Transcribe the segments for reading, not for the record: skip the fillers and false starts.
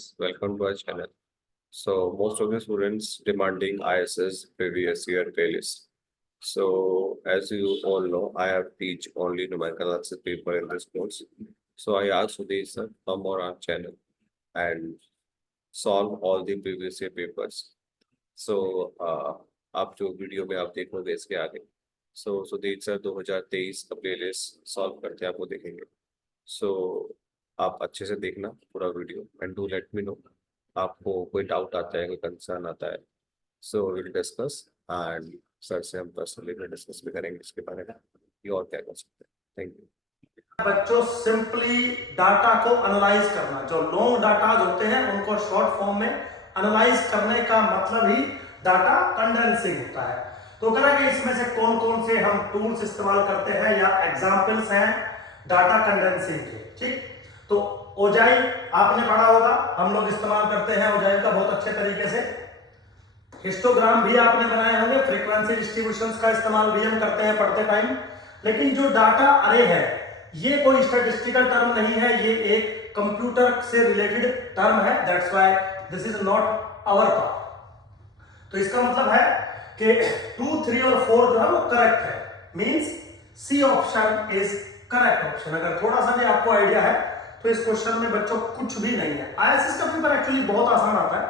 guys, welcome to our channel. So most of the students demanding ISS previous year playlist. So as you all know, I have teach only numerical analysis paper in this course. So I asked Sudhir sir come on our channel and solve all the previous year papers. So आप जो video में आप देखोगे इसके आगे सो Sudhir sir 2023 का playlist solve करते आपको देखेंगे सो आप अच्छे से देखना पूरा video and do let me know आपको कोई डाउट आता है कोई कंसर्न आता है so will discuss and sir से हम पर्सनली डिस्कस भी करेंगे इसके बारे में ये और क्या कर सकते हैं थैंक यू बच्चों सिंपली डाटा को एनालाइज करना जो लॉन्ग डाटा होते हैं उनको शॉर्ट फॉर्म में एनालाइज करने का मतलब ही डाटा कंडेंसिंग होता है। तो कह रहा कि इसमें से कौन कौन से हम टूल्स इस्तेमाल करते हैं या एग्जांपल्स हैं डाटा कंडेंसिंग के। ठीक, तो ओजाई आपने पढ़ा होगा, हम लोग इस्तेमाल करते हैं ओजाई का बहुत अच्छे तरीके से। हिस्टोग्राम भी आपने बनाए होंगे, फ्रीक्वेंसी डिस्ट्रीब्यूशंस का इस्तेमाल भी हम करते हैं पढ़ते टाइम। लेकिन जो डाटा अरे है ये कोई स्टैटिस्टिकल टर्म नहीं है, ये एक कंप्यूटर से रिलेटेड टर्म है। That's why this is not our part. तो इसका मतलब है कि 2, 3 और 4 जो है वो करेक्ट है, means C option is correct option. अगर थोड़ा सा भी आपको आइडिया है तो इस क्वेश्चन में बच्चों कुछ भी नहीं है। आईएसएस का पेपर एक्चुअली बहुत आसान आता है,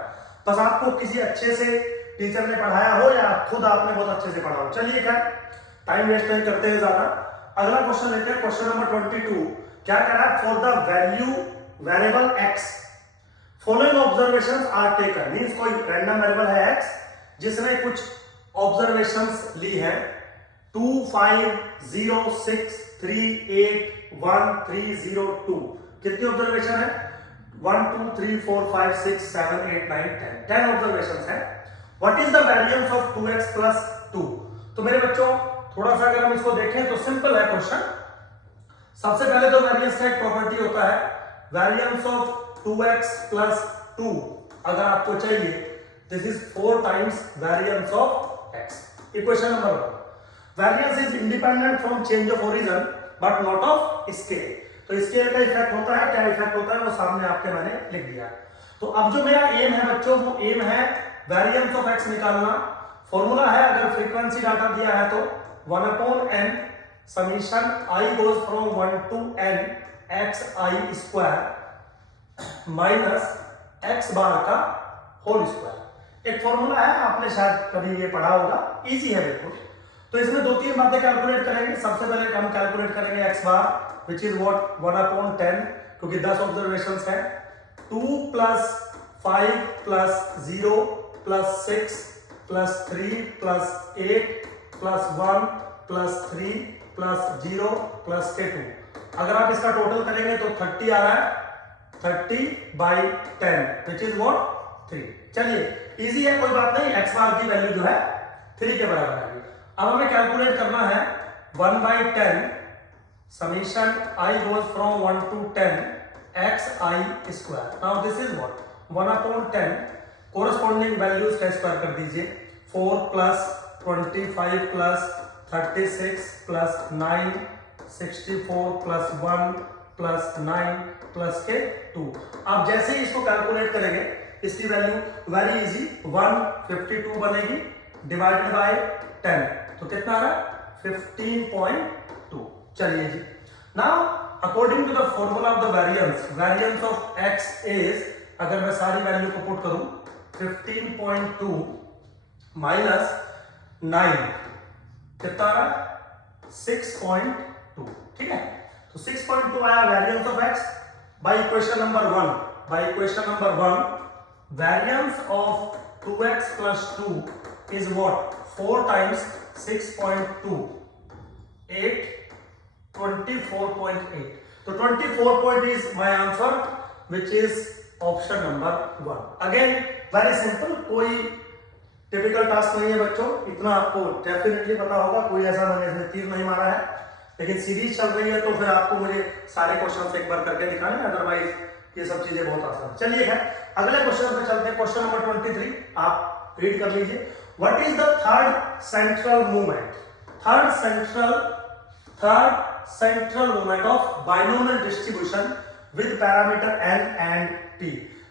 बस आपको किसी अच्छे से टीचर ने पढ़ाया हो या खुद आपने बहुत अच्छे से पढ़ा हो। चलिए खैर टाइम वेस्ट नहीं करते हैं ज्यादा, अगला क्वेश्चन लेते हैं। क्वेश्चन नंबर 22 क्या कह रहा है? For the value variable x following observations are taken, means कोई रैंडम वेरिएबल है x जिसने कुछ ऑब्जर्वेशंस ली है 2, 5, 0, 6, 3, 8, 1, 3, 0, 2। कितनी ऑब्जर्वेशन है? 1, 2, 3, 4, 5, 6, 7, 8, 9, 10 ऑब्जर्वेशंस है। What is the variance of 2x plus 2? तो मेरे बच्चों थोड़ा सा अगर हम इसको देखें तो सिंपल है क्वेश्चन। सबसे पहले तो वेरिएंस का एक प्रॉपर्टी होता है, वेरिएंस ऑफ 2x प्लस 2 अगर आपको चाहिए, this is 4 times variance of x। Equation number 1, variance is independent from change of origin but not of scale. तो स्केल का इफेक्ट होता है, क्या इफेक्ट होता है वो सामने आपके मैंने लिख दिया। तो अब जो मेरा एम है बच्चों, वो एम है वेरिएंस ऑफ x निकालना। फॉर्मूला है, अगर फ्रीक्वेंसी डाटा दिया है तो 1/n summation i goes from 1 to n xi square minus x बार का होल स्क्वायर। एक फॉर्मूला है, आपने शायद कभी ये पढ़ा होगा, इजी है बिल्कुल। तो इसमें 2-3 बातें कैलकुलेट करेंगे। सबसे पहले हम कैलकुलेट करेंगे x bar which is what 1/10, क्योंकि 10 ऑब्जर्वेशंस है। 2 plus 5 plus 0 plus 6 plus 3 plus 8 plus 1 plus 3 plus 0 plus के 2। अगर आप इसका टोटल करेंगे तो 30 आ रहा है, 30/10 विच इज व्हाट 3। चलिए इजी है, कोई बात नहीं। x बार की वैल्यू जो है 3 के बराबर आएगी। अब हमें कैलकुलेट करना है 1/10 summation i goes from 1 to 10 xi square. Now this is what 1/10, corresponding values का स्क्वायर कर दीजिए। 4 plus 25 plus 36 plus 9 64 plus 1 plus 9 plus के 2। आप जैसे ही इसको कैलकुलेट करेंगे इसकी वैल्यू वेरी इजी 152 बनेगी डिवाइडेड बाय 10, तो कितना आ रहा है 15.2। चलिए जी, now according to the formula of the variance of x is, अगर मैं सारी वैल्यू को पुट करूं 15.2 माइनस 9 कितना आ रहा है 6.2। ठीक है, तो 6.2 आया variance of x। By equation number 1 variance of 2x plus 2 is what 4 times 6.2 8 24.8। तो 24 is my answer which is option number 1। Again very simple, कोई टिपिकल टास्क नहीं है बच्चों, इतना आपको डेफिनेटली पता होगा। कोई ऐसा मैंने इसमें तीर नहीं मारा है, लेकिन सीरीज चल रही है तो फिर आपको मुझे सारे क्वेश्चन एक बार करके दिखाने, अदरवाइज ये सब चीजें बहुत आसान। चलिए है अगले क्वेश्चन पे चलते हैं। क्वेश्चन नंबर 23 आप रीड कर लीजिए। What is the third central movement? Third central movement of binomial distribution with parameter n and p।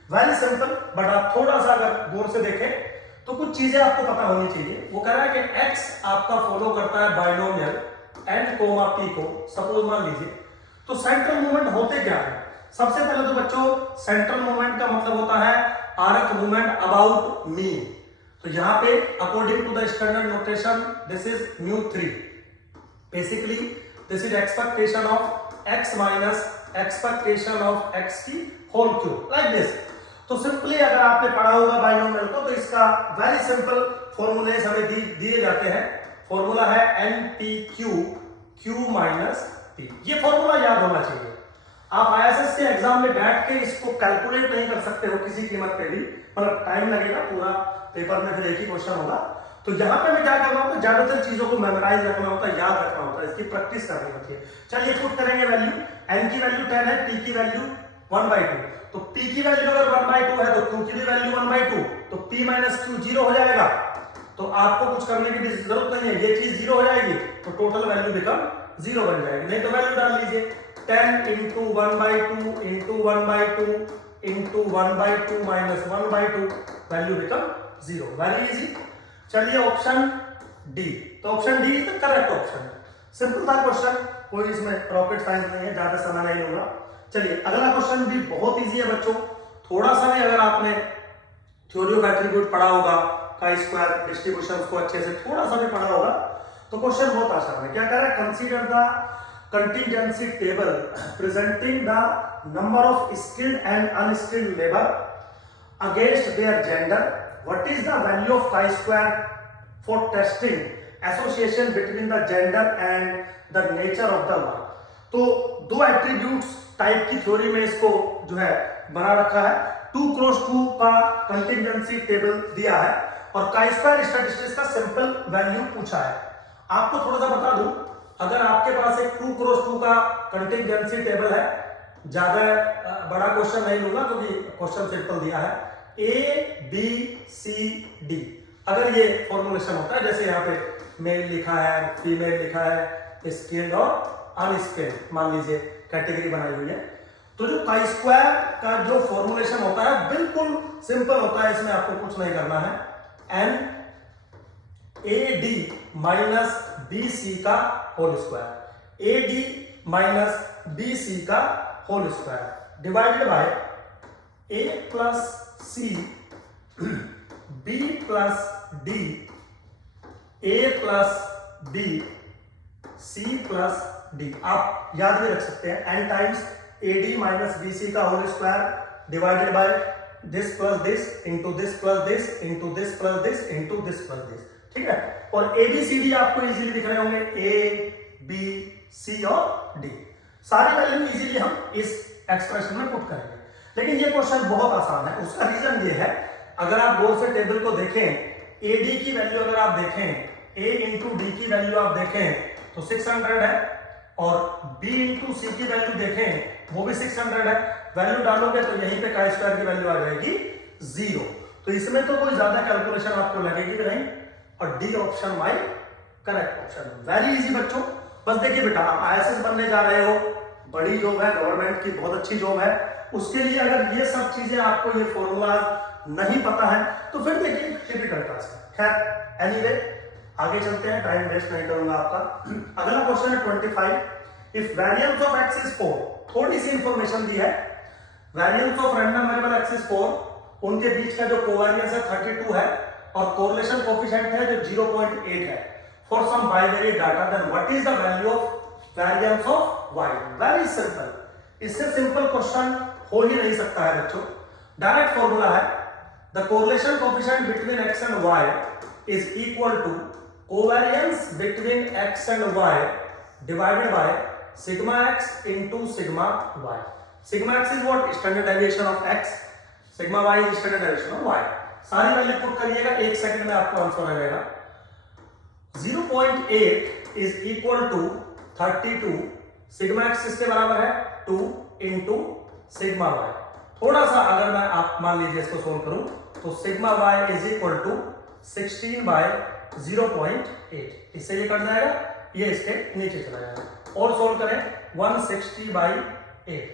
Very simple, but आप थोड़ा सा अगर गौर से देखें तो कुछ चीजें आपको पता होनी चाहिए। वो कह रहा है कि x आपका फॉलो करता है बाइनोमियल n, p को, सपोज मान लीजिए। तो सेंट्रल मूवमेंट होते क्या है? सबसे पहले तो बच्चों सेंट्रल मूवमेंट का मतलब होता है आर्क मूवमेंट अबाउट मीन। तो यहाँ पे according to the standard notation this is μ3। Basically this is expectation of x minus expectation of x की होल क्यूब, लाइक दिस। तो सिंपली अगर आपने पढ़ा होगा बाइनोमियल को तो इसका वेरी सिंपल फॉर्मूलेस हमें दिए जाते हैं। फॉर्मूला है NP/Q, Q माइनस P। ये फॉर्मूला याद होना चाहिए। आप ISS के एग्जाम में बैठ के इसको कैलकुलेट नहीं कर सकते हो किसी कीमत पे भी, मतलब टाइम लगेगा, पूरा पेपर में फिर एक ही क्वेश्चन होगा। तो यहाँ पे हमें क्या करना होता है, ज्यादातर चीजों को मेमोराइज रखना होता है, याद रखना होता है, इसकी प्रैक्टिस करनी होती है। चलिए पुट करेंगे वैल्यू। n की वैल्यू 10 है, p की वैल्यू 1/2। तो p की वैल्यू अगर 1/2 है तो q की भी वैल्यू 1/2, तो p माइनस q 0 हो जाएगा। तो आपको कुछ करने की भी जरूरत नहीं है, ये चीज 0 हो जाएगी तो टोटल वैल्यू बिकम 0 बन जाएगी। नहीं तो वैल्यू डाल लीजिए 10 into 1/2 into 1/2 into 1/2 minus 1/2, value become 0। Very easy. चलिए ऑप्शन डी। तो option D is the correct option. Simple था क्वेश्चन, कोई इसमें रॉकेट साइंस नहीं है, ज्यादा समय नहीं लूंगा। चलिए अगला क्वेश्चन भी बहुत इजी है बच्चों। थोड़ा सा भी अगर आपने थ्योरी ऑफ एट्रीब्यूट पढ़ा होगा, का स्क्वायर डिस्ट्रीब्यूशन को अच्छे से थोड़ा सा भी पढ़ा होगा, तो क्वेश्चन बहुत आसान है। क्या कह रहा है? Consider the contingency table presenting the number of skilled and unskilled labour against their gender. What is the value of chi-square for testing association between the gender and the nature of the work? तो दो attributes type की theory में इसको जो है बना रखा है। 2x2 का कंटीजेंसी टेबल दिया है और chi-square स्टैटिस्टिक्स का सिंपल वैल्यू पूछा है। आपको थोड़ा सा बता दूं, अगर आपके पास एक 2x2 का कंटीजेंसी टेबल है, ज्यादा बड़ा क्वेश्चन नहीं लूंगा क्योंकि क्वेश्चन सिंपल दिया है, ABCD अगर ये फॉर्मुलेशन होता है, जैसे यहाँ पे मेल लिखा है, फीमेल लिखा है, स्किल्ड और अनस्किल्ड मान लीजिए कैटेगरी बनाई हुई है, तो जो chi स्क्वायर का जो फॉर्मुलेशन होता है बिल्कुल सिंपल होता है। इसमें आपको कुछ नहीं करना है, NAD माइनस BC का whole square, AD minus BC का whole square divided by A plus C B plus D A plus B C plus D। आप याद भी रख सकते हैं n times AD minus BC का whole square divided by this plus this into this plus this into this plus this into this plus this, ठीक है। और ABCD आपको इजीली दिख रहे होंगे, A B C और D। सारी वैल्यू इजीली हम इस एक्सप्रेशन में पुट करेंगे। लेकिन ये क्वेश्चन बहुत आसान है, उसका रीजन ये है, अगर आप गौर से टेबल को देखें, AD की वैल्यू अगर आप देखें, A इंटू D की वैल्यू आप देखें तो 600 है, और B इंटू C की वैल्यू देखें वो भी 600 है। वैल्यू डालोगे तो यहीं पे chi स्क्वायर की वैल्यू आ जाएगी 0। तो इसमें तो कोई ज्यादा कैलकुलेशन आपको लगेगी भी नहीं, और D option my correct option. Very easy बच्चों, बस देखिए बेटा, आप ISS बनने जा रहे हो, बड़ी जॉब है, गवर्नमेंट की बहुत अच्छी जॉब है, उसके लिए अगर ये सब चीजें आपको, ये फॉर्मूला नहीं पता है तो फिर देखिए टिपिकल टास्क है। खैर एनीवे आगे चलते हैं, टाइम वेस्ट नहीं करूंगा आपका। अगला क्वेश्चन है 25। If variance of x is 4, थोड़ी सी इंफॉर्मेशन दी है, variance of random variable x is 4, उनके बीच का जो कोवेरिएंस है 32 है और कोरिलेशन कोएफिशिएंट है जो 0.8 है। For some bivariate data then what is the value of variance of y? Very simple, इससे सिंपल क्वेश्चन हो ही नहीं सकता है बच्चों। डायरेक्ट फॉर्मूला है, the correlation coefficient between x and y is equal to covariance between x and y divided by sigma x into sigma y। Sigma x is what? Standard deviation of x, sigma y is standard deviation of y। सारी value put करिएगा, 1 second में आपको answer आ जाएगा। 0.8 is equal to 32, sigma x किसके बराबर है? 2 into sigma y। थोड़ा सा अगर मैं आप मान लीजिए इसको सोल्व करूं तो sigma y is equal to 16 by 0.8, इससे ये कट जाएगा, ये इसके नीचे चला जाएगा। और सोल्व करें 160 बाई 8,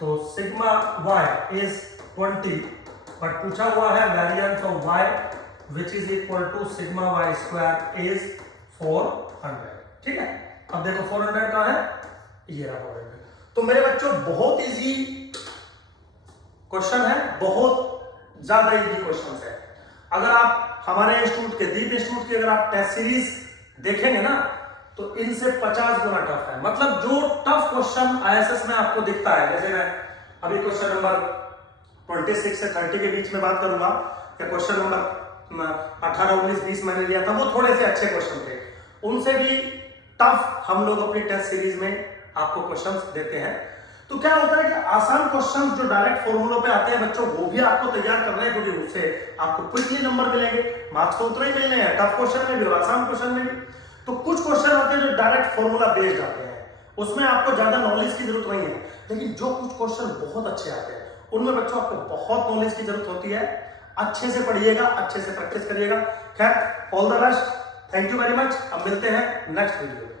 तो सिग्मा y इज 20, बट पूछा हुआ है variance of y which is equal to sigma y square is 400। ठीक है, अब देखो 400 कहाँ है, ये रहा 400। तो मेरे बच्चों बहुत इजी क्वेश्चन है, बहुत ज्यादा इजी क्वेश्चन है। अगर आप हमारे इंस्टीट्यूट के दीप इंस्टीट्यूट की अगर आप टेस्ट सीरीज देखेंगे ना तो इनसे 50 गुना टफ है। मतलब जो टफ क्वेश्चन आईएसएस में आपको दिखता है, जैसे मैं अभी क्वेश्चन नंबर 26 से 30 के बीच में बात करूंगा, या क्वेश्चन नंबर 18, 19, 20 मैंने लिया था, वो थोड़े से अच्छे क्वेश्चन थे, उनसे भी टफ हम लोग अपनी टेस्ट सीरीज में आपको क्वेश्चंस देते हैं। तो क्या होता है कि आसान क्वेश्चंस जो डायरेक्ट फॉर्मूलों पे आते हैं बच्चों, वो भी आपको तैयार करना है, क्योंकि उससे आपको क्विकली नंबर मिलेंगे, मार्क्स तो उतने ही मिलने हैं, टफ क्वेश्चन में भी और आसान क्वेश्चन में भी। तो कुछ क्वेश्चन आते हैं जो डायरेक्ट फॉर्मूला बेस्ड आते हैं, उसमें आपको ज्यादा नॉलेज की जरूरत नहीं है, लेकिन जो कुछ क्वेश्चन बहुत अच्छे आते हैं उनमें बच्चों आपको बहुत नॉलेज की जरूरत होती है। अच्छे से पढ़िएगा, अच्छे से प्रैक्टिस करिएगा। खैर, all the best, thank you very much. अब मिलते हैं नेक्स्ट वीडियो में।